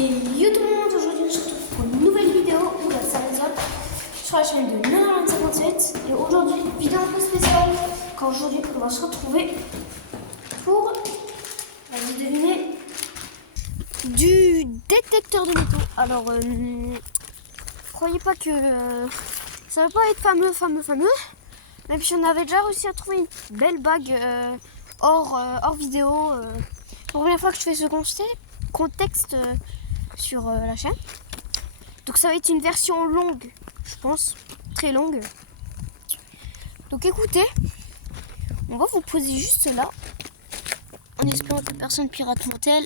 Et yo tout le monde, aujourd'hui on se retrouve pour une nouvelle vidéo de la Sarazop sur la chaîne de 957. Et aujourd'hui, vidéo un peu spéciale, car aujourd'hui on va se retrouver pour, vas-y deviner, du détecteur de métaux. Alors, croyez pas que ça va pas être fameux, même si on avait déjà réussi à trouver une belle bague hors vidéo. Première fois que je fais ce contexte sur la chaîne. Donc ça va être une version longue, je pense, très longue. Donc écoutez, on va vous poser juste là, en espérant que personne pirate mon tel.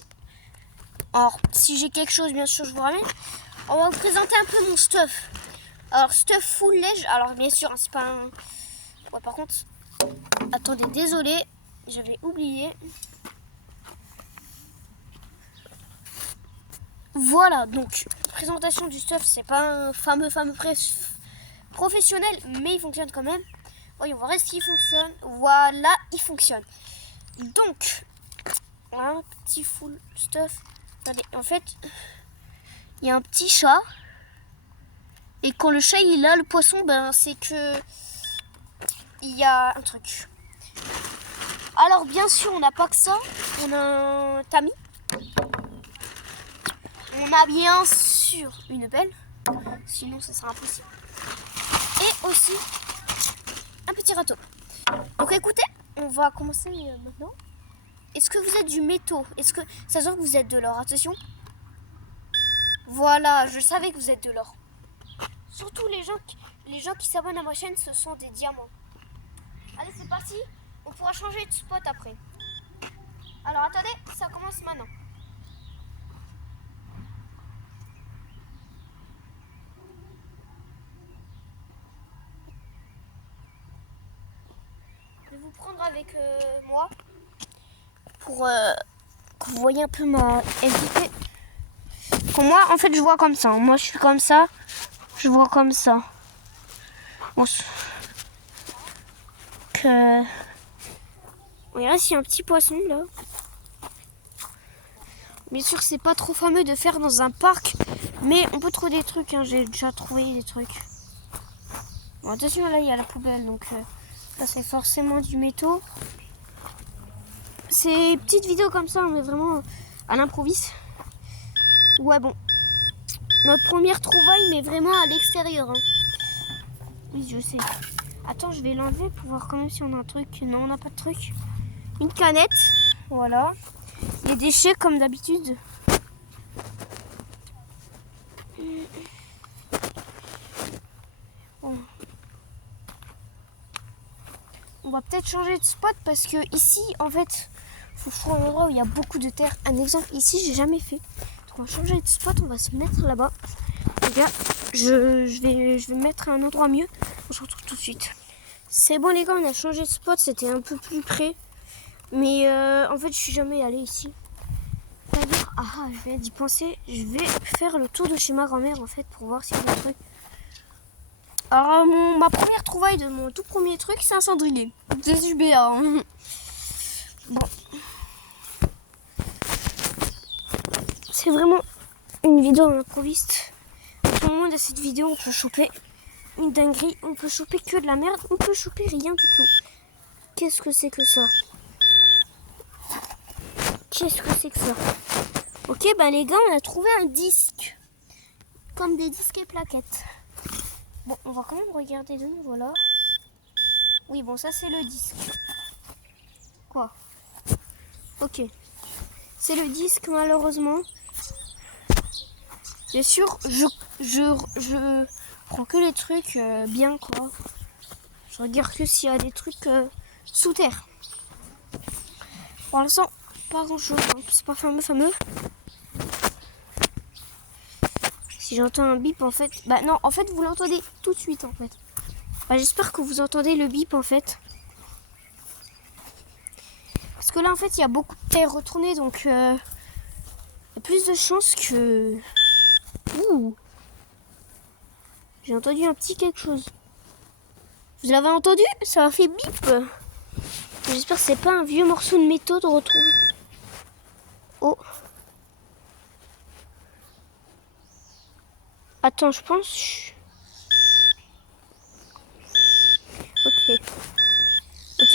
Alors si j'ai quelque chose, bien sûr je vous ramène. On va vous présenter un peu mon stuff. Alors stuff full lège, alors bien sûr hein, c'est pas un... Ouais par contre, attendez, désolé, j'avais oublié. Voilà, donc présentation du stuff, c'est pas un fameux professionnel, mais il fonctionne quand même. Voyons voir est-ce qu'il fonctionne. Voilà, il fonctionne. Donc, un petit full stuff. Regardez, en fait, il y a un petit chat. Et quand le chat il a le poisson, ben c'est que il y a un truc. Alors bien sûr, on n'a pas que ça. On a un tamis. On a bien sûr une pelle, sinon ce sera impossible. Et aussi un petit râteau. Donc écoutez, on va commencer maintenant. Est-ce que vous êtes du métaux? Est-ce que ça se voit que vous êtes de l'or? Attention. Voilà, je savais que vous êtes de l'or. Surtout les gens qui s'abonnent à ma chaîne, ce sont des diamants. Allez, c'est parti. On pourra changer de spot après. Alors attendez, ça commence maintenant. Je vais vous prendre avec moi pour que vous voyez un peu ma LVP. Pour moi, en fait, je vois comme ça. Moi, je suis comme ça. Je vois comme ça. Bon, que... Regardez, s'il y a un petit poisson, là. Bien sûr, c'est pas trop fameux de faire dans un parc. Mais on peut trouver des trucs. Hein. J'ai déjà trouvé des trucs. Bon, attention, là, il y a la poubelle. Donc, là, c'est forcément du métaux. Ces petites vidéos comme ça, on est vraiment à l'improviste. Ouais, bon. Notre première trouvaille, mais vraiment à l'extérieur. Hein. Oui, je sais. Attends, je vais l'enlever pour voir quand même si on a un truc. Non, on n'a pas de truc. Une canette. Voilà. Les déchets, comme d'habitude. Bon. On va peut-être changer de spot parce que ici, en fait, il faut trouver un endroit où il y a beaucoup de terre. Un exemple, ici, j'ai jamais fait. Donc, on va changer de spot. On va se mettre là-bas. Les gars, je vais mettre un endroit mieux. On se retrouve tout de suite. C'est bon les gars, on a changé de spot. C'était un peu plus près. Mais en fait, je suis jamais allée ici. C'est-à-dire, je vais d'y penser. Je vais faire le tour de chez ma grand-mère en fait pour voir s'il y a des trucs. Alors, ma première trouvaille de mon tout premier truc, c'est un cendrier. Des UBA. Hein. Bon. C'est vraiment une vidéo à l'improviste. Au moment de cette vidéo, on peut choper une dinguerie. On peut choper que de la merde. On peut choper rien du tout. Qu'est-ce que c'est que ça? Qu'est-ce que c'est que ça? Ok, bah les gars, on a trouvé un disque. Comme des disques et plaquettes. Bon, on va quand même regarder de nouveau là. Oui, bon, ça c'est le disque. Quoi? Ok. C'est le disque, malheureusement. Bien sûr, je prends que les trucs bien, quoi. Je regarde que s'il y a des trucs sous terre. Pour l'instant, pas grand-chose. Hein. C'est pas fameux. Si j'entends un bip, en fait... Bah non, en fait, vous l'entendez tout de suite, en fait. Bah, j'espère que vous entendez le bip, en fait. Parce que là, en fait, il y a beaucoup de terre retournée, donc... il y a plus de chances que... Ouh! J'ai entendu un petit quelque chose. Vous l'avez entendu? Ça a fait bip. J'espère que c'est pas un vieux morceau de métaux de retrouver. Oh! Attends, je pense. Ok. Ok.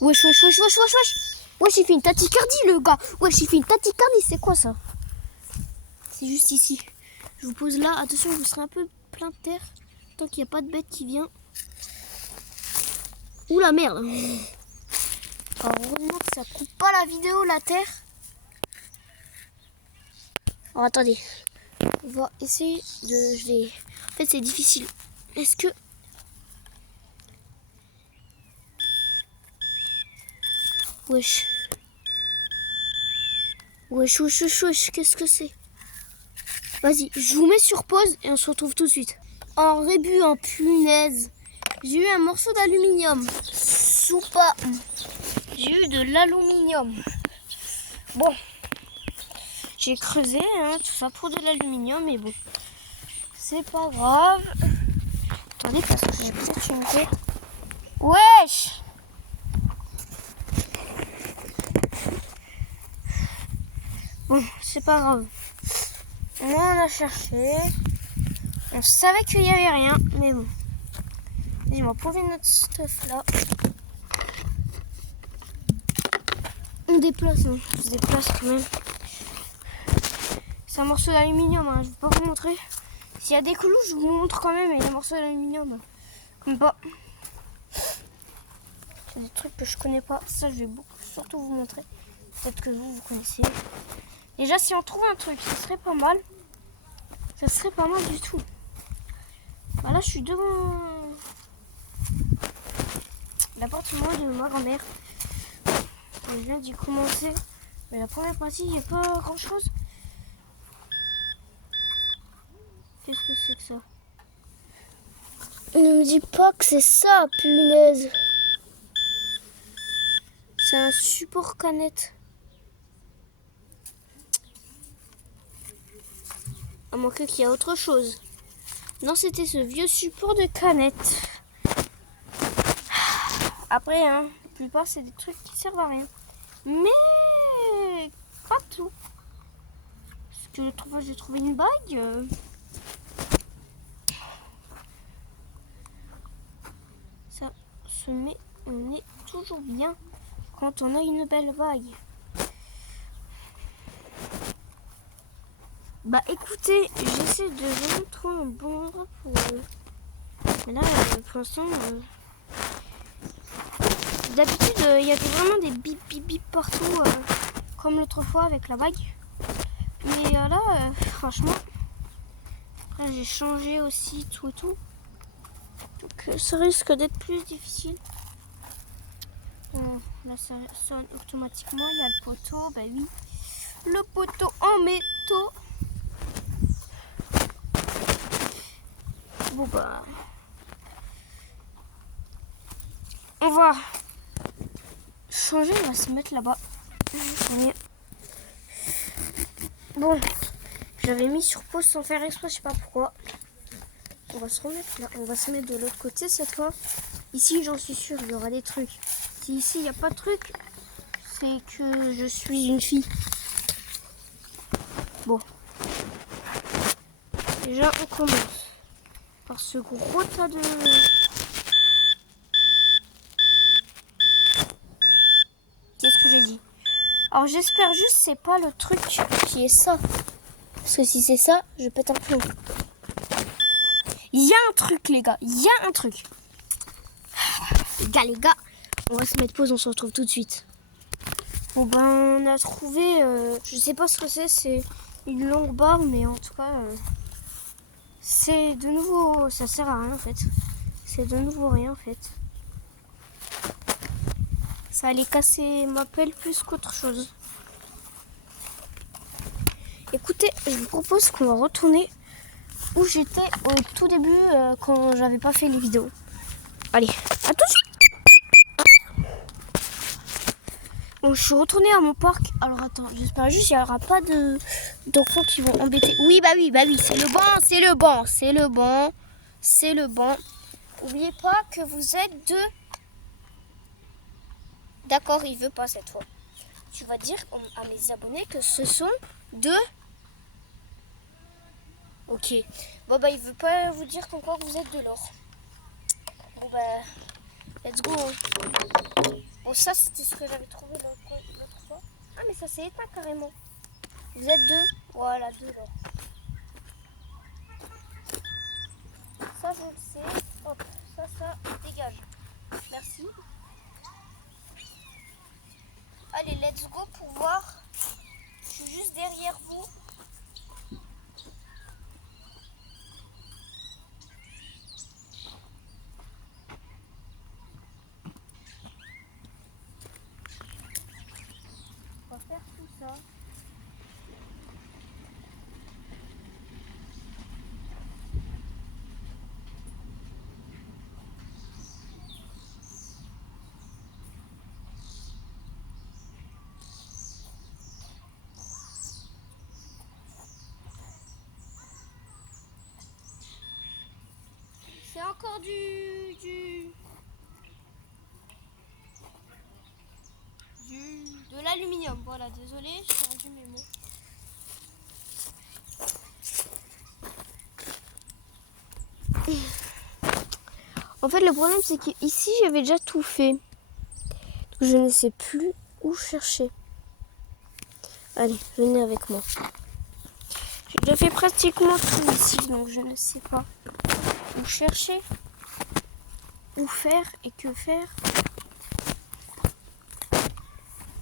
Wesh, wesh, wesh, wesh, wesh, wesh. Wesh, il fait une tachycardie, le gars. Wesh, il fait une tachycardie. C'est quoi ça? C'est juste ici. Je vous pose là. Attention, vous serez un peu plein de terre. Tant qu'il n'y a pas de bête qui vient. Ouh la merde. Alors, heureusement que ça coupe pas la vidéo, la terre. Alors, attendez. On va essayer de... En fait, c'est difficile. Est-ce que... Wesh. Wesh, wesh, wesh, wesh. Qu'est-ce que c'est? Vas-y, je vous mets sur pause et on se retrouve tout de suite. En rébut, en punaise. J'ai eu un morceau d'aluminium. Soupa. J'ai eu de l'aluminium. Bon. J'ai creusé, hein, tout ça pour de l'aluminium, mais bon. C'est pas grave. Attendez, parce que j'ai peut-être une tête. Wesh! Bon, c'est pas grave. On a cherché. On savait qu'il n'y avait rien, mais bon. Vas-y, on va poser notre stuff là. On déplace, hein. On se déplace quand même. C'est un morceau d'aluminium, hein. Je vais pas vous montrer. S'il y a des clous, je vous montre quand même. Et les morceaux d'aluminium, comme pas. Il y a des trucs que je connais pas. Ça, je vais surtout vous montrer. Peut-être que vous connaissez. Déjà, si on trouve un truc, ça serait pas mal. Ça serait pas mal du tout. Bah là, je suis devant l'appartement de ma grand-mère. Je viens d'y commencer. Mais la première partie, il n'y a pas grand-chose. Qu'est-ce que c'est que ça? Ne me dis pas que c'est ça, punaise. C'est un support canette. À moins qu'il y a autre chose. Non, c'était ce vieux support de canette. Après, hein, la plupart, c'est des trucs qui servent à rien. Mais pas tout. Parce que j'ai trouvé une bague. Ça se met au nez toujours bien quand on a une belle bague. Bah écoutez, j'essaie de vraiment trouver un bon endroit pour... Mais là, pour l'instant... D'habitude, il y avait vraiment des bip bip bip partout, comme l'autre fois avec la bague. Mais là, franchement, après j'ai changé aussi tout et tout. Donc ça risque d'être plus difficile. Là, ça sonne automatiquement. Il y a le poteau, bah oui. Le poteau en métaux. Bon bah... On va changer, on va se mettre là-bas. Bon, j'avais mis sur pause sans faire exprès, je sais pas pourquoi. On va se remettre là, on va se mettre de l'autre côté cette fois. Ici, j'en suis sûre, il y aura des trucs. Si ici, il n'y a pas de trucs, c'est que je suis une fille. Bon. Déjà, on commence par ce gros tas de... Qu'est-ce que j'ai dit? Alors, j'espère juste que c'est pas le truc qui est ça. Parce que si c'est ça, je pète un plomb. Il y a un truc, les gars. Il y a un truc. Les gars, on va se mettre pause, on se retrouve tout de suite. Bon ben, on a trouvé, je sais pas ce que c'est une longue barre, mais en tout cas, c'est de nouveau, ça sert à rien en fait. C'est de nouveau rien en fait. Ça allait casser ma pelle plus qu'autre chose. Écoutez, je vous propose qu'on va retourner où j'étais au tout début quand j'avais pas fait les vidéos. Allez, à tout de suite. Bon, je suis retournée à mon parc. Alors attends, j'espère juste qu'il n'y aura pas d'enfants qui vont embêter. Oui, bah oui, c'est le banc, c'est le banc, c'est le banc, c'est le banc. N'oubliez pas que vous êtes deux. D'accord, il veut pas cette fois. Tu vas dire à mes abonnés que ce sont deux Ok. Bon bah il veut pas vous dire qu'encore vous êtes de l'or. Bon bah let's go. Bon ça c'était ce que j'avais trouvé l'autre fois. Ah mais ça s'est éteint carrément. Vous êtes deux. Voilà, de l'or. Ça je le sais. Hop, ça dégage. Merci. Allez, let's go pour voir. Je suis juste derrière vous. On va faire tout ça. C'est encore de l'aluminium. Voilà, désolé, j'ai perdu mes mots. En fait, le problème, c'est qu'ici, j'avais déjà tout fait. Donc, je ne sais plus où chercher. Allez, venez avec moi. J'ai déjà fait pratiquement tout ici, donc je ne sais pas où chercher, où faire et que faire.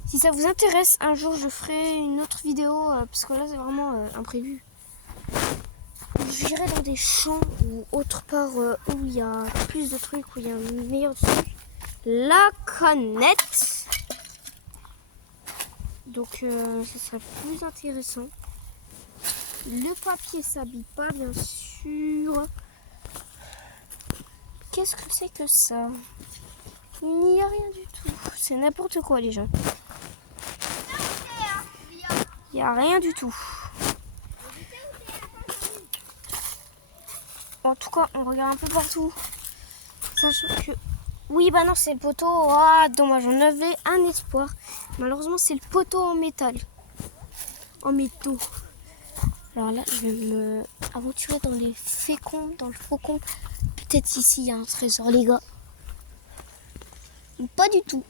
Si ça vous intéresse, un jour je ferai une autre vidéo, parce que là c'est vraiment imprévu. J'irai dans des champs ou autre part où il y a plus de trucs, où il y a un meilleur truc. La canette. Donc ça serait plus intéressant. Le papier s'habille pas, bien sûr. Qu'est-ce que c'est que ça? Il n'y a rien du tout. C'est n'importe quoi, les gens. Il n'y a rien du tout. En tout cas, on regarde un peu partout. Sachant que... Oui, bah non, c'est le poteau. Ah, dommage, j'en avais un espoir. Malheureusement, c'est le poteau en métal. En métaux. Alors là, je vais me aventurer dans les féconds, dans le faucon. Peut-être ici, il y a un trésor, les gars. Pas du tout.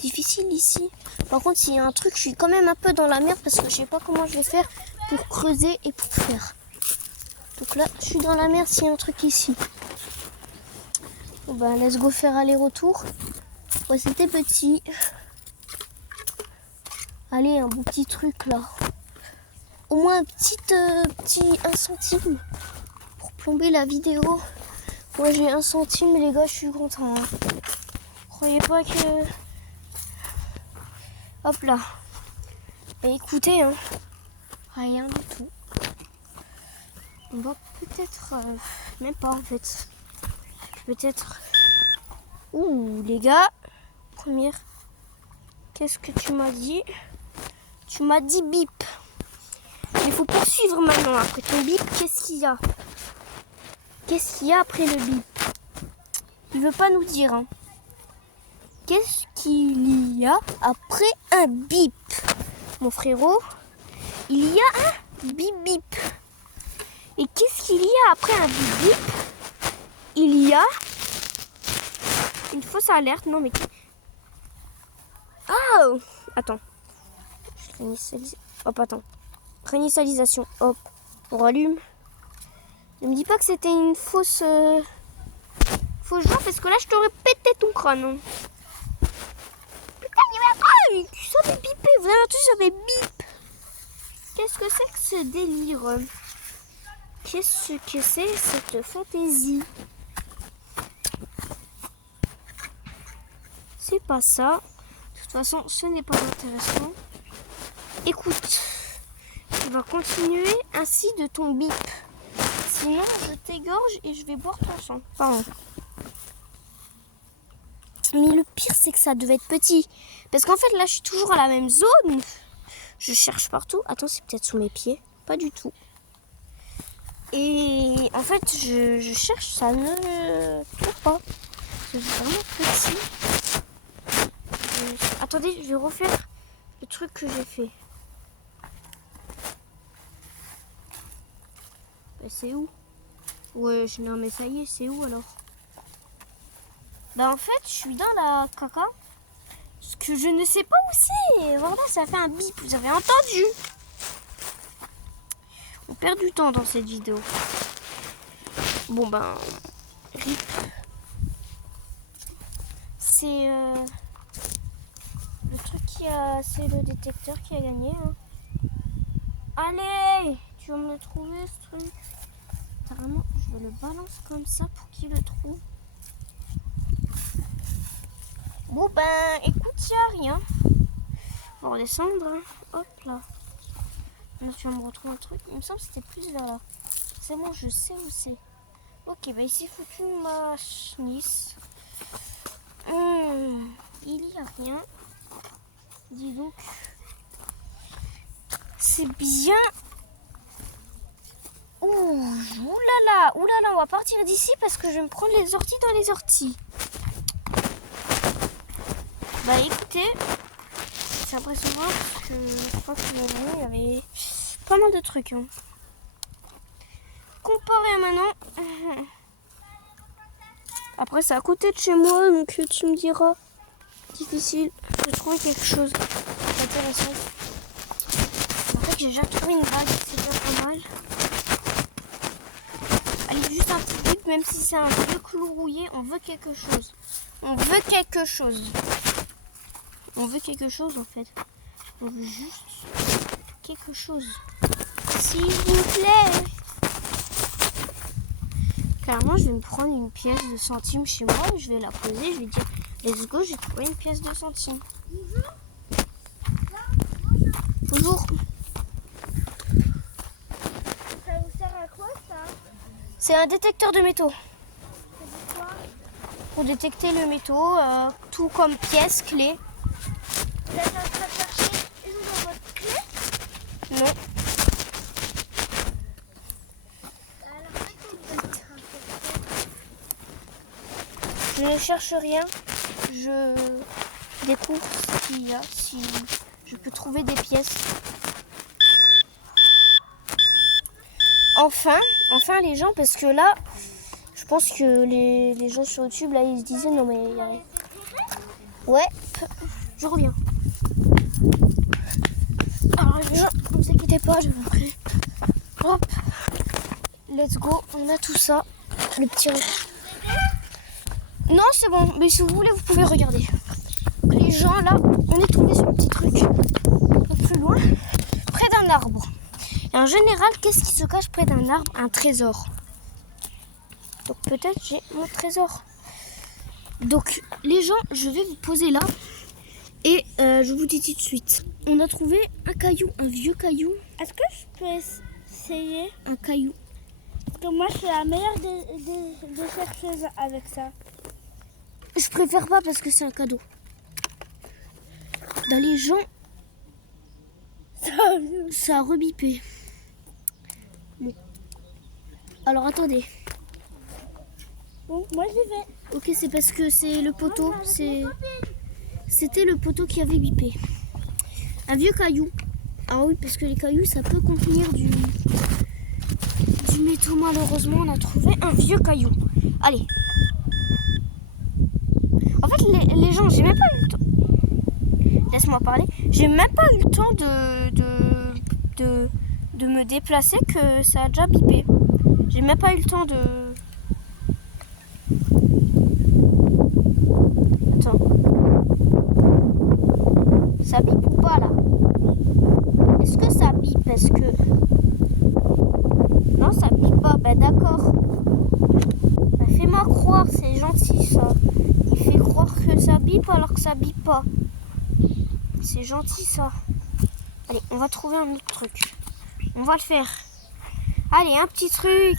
Difficile ici. Par contre, s'il y a un truc, je suis quand même un peu dans la merde parce que je sais pas comment je vais faire pour creuser et pour faire. Donc là, je suis dans la merde s'il y a un truc ici. Bon bah, let's go faire aller-retour. Ouais, c'était petit. Allez, un beau petit truc là. Au moins un petit 1 centime pour plomber la vidéo. Moi j'ai 1 centime, les gars, je suis content. Hein. Croyez pas que... Hop là. Bah écoutez, hein. Rien du tout. On va peut-être... même pas en fait. Peut-être... Ouh, les gars. Première... Qu'est-ce que tu m'as dit? Tu m'as dit bip. Il faut poursuivre maintenant. Après ton bip, qu'est-ce qu'il y a? Qu'est-ce qu'il y a après le bip? Il veut pas nous dire. Hein. Qu'est-ce qu'il y a après un bip? Mon frérot, il y a un bip bip. Et qu'est-ce qu'il y a après un bip bip? Il y a une fausse alerte. Non mais... Oh! Attends. Hop, attends. Réinitialisation. Hop. On rallume. Ne me dis pas que c'était une fausse... fausse genre, parce que là, je t'aurais pété ton crâne. Hein. Putain, il y avait un truc. Ça fait biper. Vraiment, ça fait bip. Qu'est-ce que c'est que ce délire? Qu'est-ce que c'est cette fantaisie? C'est pas ça. De toute façon, ce n'est pas intéressant. Écoute, tu vas continuer ainsi de ton bip. Sinon, je t'égorge et je vais boire ton sang. Pardon. Mais le pire, c'est que ça devait être petit. Parce qu'en fait, là, je suis toujours à la même zone. Je cherche partout. Attends, c'est peut-être sous mes pieds. Pas du tout. Et en fait, je cherche, ça ne trouve pas. C'est vraiment petit. Attendez, je vais refaire le truc que j'ai fait. Mais c'est où? Ouais, non mais ça y est, c'est où alors? Bah en fait, je suis dans la caca. Parce que je ne sais pas où c'est. Voilà, ça fait un bip, vous avez entendu? On perd du temps dans cette vidéo. Bon ben, rip. C'est le truc c'est le détecteur qui a gagné. Hein. Allez, tu vas me le trouver ce truc. Carrément, je le balance comme ça pour qu'il le trouve. Bon ben, écoute, y a rien. On va redescendre. Hein. Hop là. Là, tu vas me retrouver un truc. Il me semble que c'était plus vers là. C'est bon, je sais où c'est. Ok, bah ici foutu ma chenisse. Il y a rien. Dis donc. C'est bien. Oulala, on va partir d'ici parce que je vais me prendre les orties dans les orties. Bah écoutez, c'est impressionnant parce que je crois qu'il y avait pas mal de trucs. Hein. Comparé à maintenant. Après c'est à côté de chez moi donc tu me diras. Difficile de trouver quelque chose d'intéressant. En fait j'ai déjà trouvé une bague, c'est déjà pas mal. Allez, juste un petit bip, même si c'est un vieux clou rouillé, on veut quelque chose. On veut quelque chose. On veut quelque chose en fait. On veut juste quelque chose. S'il vous plaît. Clairement, je vais me prendre une pièce de centime chez moi. Je vais la poser. Je vais dire, let's go, j'ai trouvé une pièce de centime. Bonjour. Ça vous sert à quoi ça? C'est un détecteur de métaux. C'est quoi? Pour détecter le métaux, tout comme pièces, clés. Vous êtes en train de chercher une de votre clé? Non. Alors, qu'est-ce que vous êtes en train de chercher? Je ne cherche rien. Je découvre ce qu'il y a, si je peux trouver des pièces. Enfin les gens, parce que là, je pense que les gens sur YouTube, là, ils se disaient non mais il y a rien. Ouais, je reviens. Alors les gens, ne vous inquiétez pas, je vais vous montrer. Hop, let's go, on a tout ça. Le petit... Non, c'est bon, mais si vous voulez, vous pouvez regarder. Donc, les gens, là, on est tombé sur un petit truc. Un peu plus loin, près d'un arbre. Et en général, qu'est-ce qui se cache près d'un arbre? Un trésor. Donc peut-être j'ai mon trésor. Donc les gens, je vais vous poser là. Et je vous dis tout de suite. On a trouvé un caillou, un vieux caillou. Est-ce que je peux essayer? Un caillou. Parce que moi, je suis la meilleure des chercheuses avec ça. Je préfère pas parce que c'est un cadeau. Dans les gens, ça a rebipé. Bon. Alors attendez. Bon, moi, j'y vais. Ok, c'est parce que c'est le poteau. C'était le poteau qui avait bipé. Un vieux caillou. Ah oui, parce que les cailloux, ça peut contenir du métaux. Malheureusement, on a trouvé un vieux caillou. Allez. En fait, les gens, j'ai même pas eu le temps. Laisse-moi parler. J'ai même pas eu le temps de me déplacer que ça a déjà bipé. J'ai même pas eu le temps de... Attends. Ça bip ou pas là? Est-ce que ça bip? Parce que... Non, ça bip pas. Ben d'accord. Ben, fais-moi croire, c'est gentil ça. Il fait croire que ça bip alors que ça bip pas. C'est gentil ça. Allez, on va trouver un autre truc. On va le faire. Allez, un petit truc.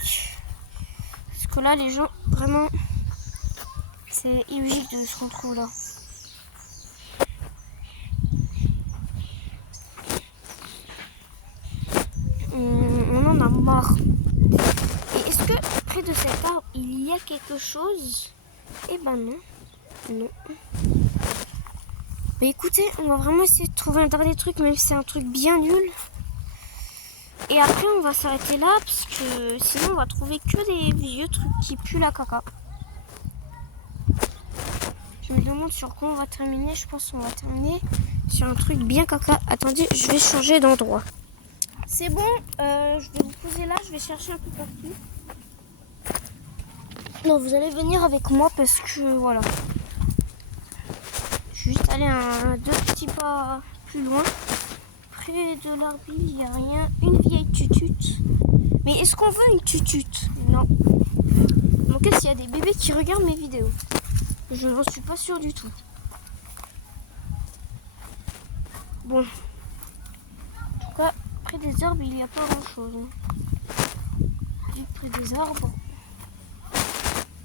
Parce que là, les gens, vraiment, c'est illogique de ce qu'on trouve là. On en a marre. Et est-ce que près de cet arbre, il y a quelque chose? Eh ben non. Non. Mais écoutez, on va vraiment essayer de trouver un dernier truc, même si c'est un truc bien nul. Et après, on va s'arrêter là parce que sinon, on va trouver que des vieux trucs qui puent la caca. Je me demande sur quoi on va terminer. Je pense qu'on va terminer sur un truc bien caca. Attendez, je vais changer d'endroit. C'est bon, je vais vous poser là. Je vais chercher un peu partout. Non, vous allez venir avec moi parce que voilà. Je vais juste aller deux petits pas plus loin. Près de l'arbre, il n'y a rien. Une vieille tutute. Mais est-ce qu'on veut une tutute? Non. Donc est-ce qu'il y a des bébés qui regardent mes vidéos? Je n'en suis pas sûre du tout. Bon. En tout cas, près des arbres, il n'y a pas grand-chose. Et près des arbres,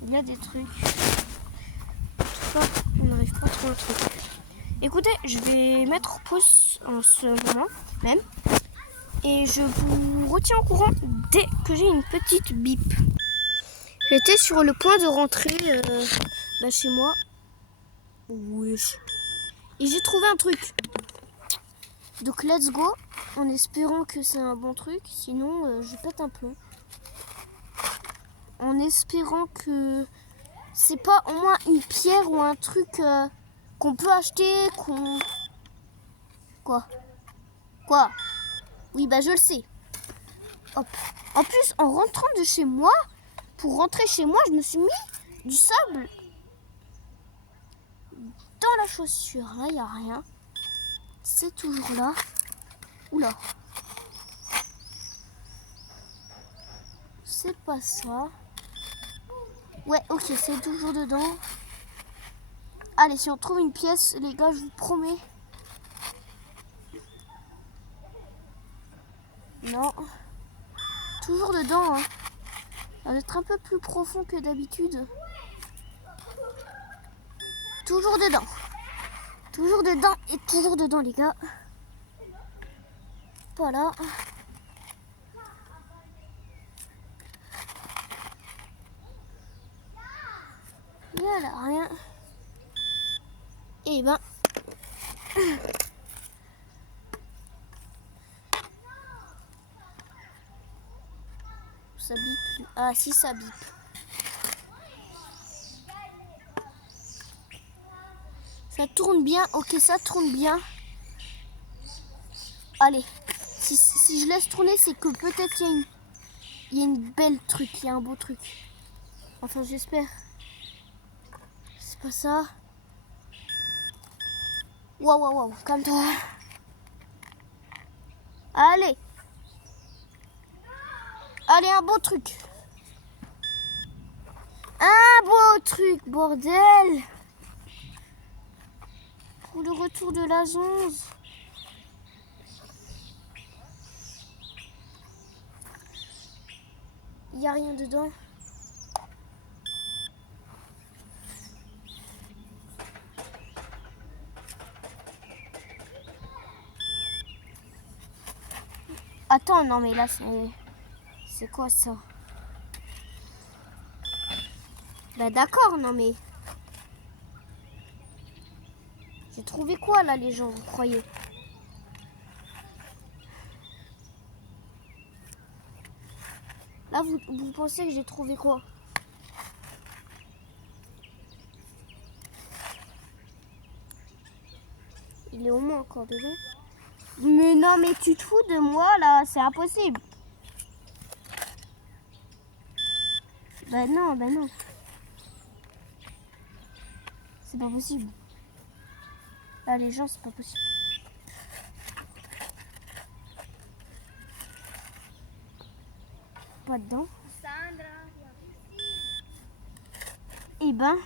il y a des trucs. En tout cas, on n'arrive pas à trouver un truc. Écoutez, je vais mettre pause en ce moment même. Et je vous retiens au courant dès que j'ai une petite bip. J'étais sur le point de rentrer chez moi. Oui. Et j'ai trouvé un truc. Donc let's go. En espérant que c'est un bon truc. Sinon je pète un plomb. En espérant que c'est pas au moins une pierre ou un truc qu'on peut acheter. Quoi? Oui, bah je le sais. Hop. En plus, en rentrant de chez moi, pour rentrer chez moi, je me suis mis du sable dans la chaussure. Là, il n'y a rien. C'est toujours là. Oula. C'est pas ça. Ouais, ok, c'est toujours dedans. Allez, si on trouve une pièce, les gars, je vous promets. Non. Toujours dedans, hein. Ça va être un peu plus profond que d'habitude. Toujours dedans. Toujours dedans et toujours dedans, les gars. Voilà. Il y a là rien. Et ben. Ça bip plus. Ah si, ça bip. Ça tourne bien. Ok, ça tourne bien. Allez. Si je laisse tourner, c'est que peut-être il y a une belle truc. Il y a un beau truc. Enfin, j'espère. C'est pas ça. Waouh. Calme-toi. Allez. Allez, un beau truc. Un beau truc, bordel. Pour le retour de la zonze. Il n'y a rien dedans. Attends, non mais là c'est quoi ça? Bah d'accord, non mais... J'ai trouvé quoi là les gens, vous croyez? Là vous pensez que j'ai trouvé quoi? Il est au moins encore dedans. Mais non mais tu te fous de moi là, c'est impossible. Bah non. C'est pas possible. Là les gens, c'est pas possible. Pas dedans. Eh ben.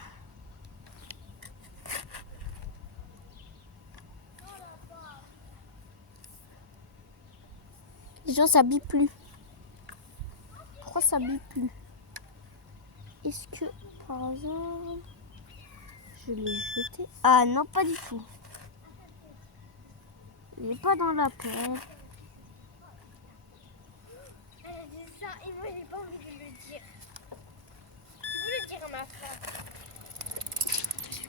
Les gens, ça bip plus. Pourquoi ça bip plus? Est-ce que par hasard je l'ai jeté? Ah non, pas du tout. Il n'est pas dans la paire. Elle a dit ça et moi j'ai pas envie de le dire. Tu peux le dire à ma frère.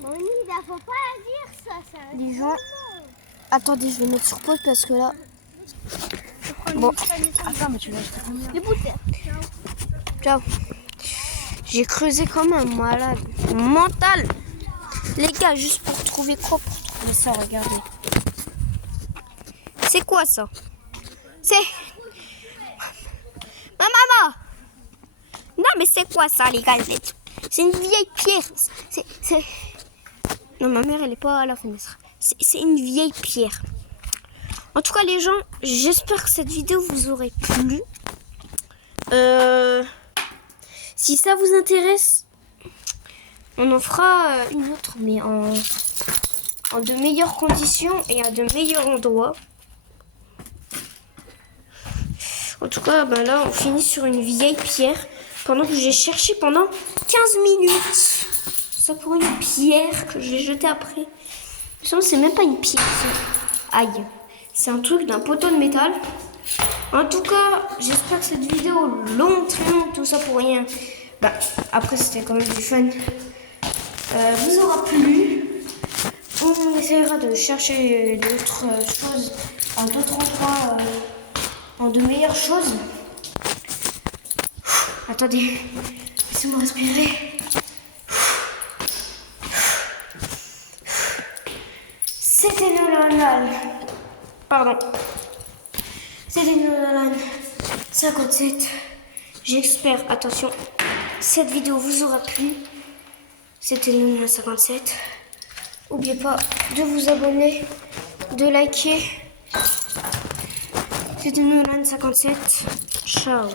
Moni, il faut pas dire ça. Les gens. Attendez, je vais mettre sur pause parce que là. Bon, Attends, mais tu l'as acheté combien? Les bouteilles. ciao. J'ai creusé comme un malade mental. Les gars, juste pour trouver quoi? Pour trouver ça, regardez. C'est quoi ça? C'est... Ma maman! Non, mais c'est quoi ça, les gars? C'est une vieille pierre. C'est... Non, ma mère, elle est pas à la fenêtre. C'est une vieille pierre. En tout cas, les gens, j'espère que cette vidéo vous aurait plu. Si ça vous intéresse, on en fera une autre, mais en de meilleures conditions et à de meilleurs endroits. En tout cas, ben là, on finit sur une vieille pierre pendant que j'ai cherché pendant 15 minutes. Ça pour une pierre que je vais jeter après. C'est même pas une pierre. Aïe. C'est un truc d'un poteau de métal. En tout cas, j'espère que cette vidéo longue, très longue, tout ça pour rien. Bah, après, c'était quand même du fun. Vous aura plu. On essaiera de chercher d'autres choses, à d'autres endroits, en de meilleures choses. Attendez, laissez-moi respirer. C'était Nolan. Pardon. C'était Nolan 57. J'espère, attention, cette vidéo vous aura plu. C'était Nolan 57. N'oubliez pas de vous abonner, de liker. C'était Nolan 57. Ciao.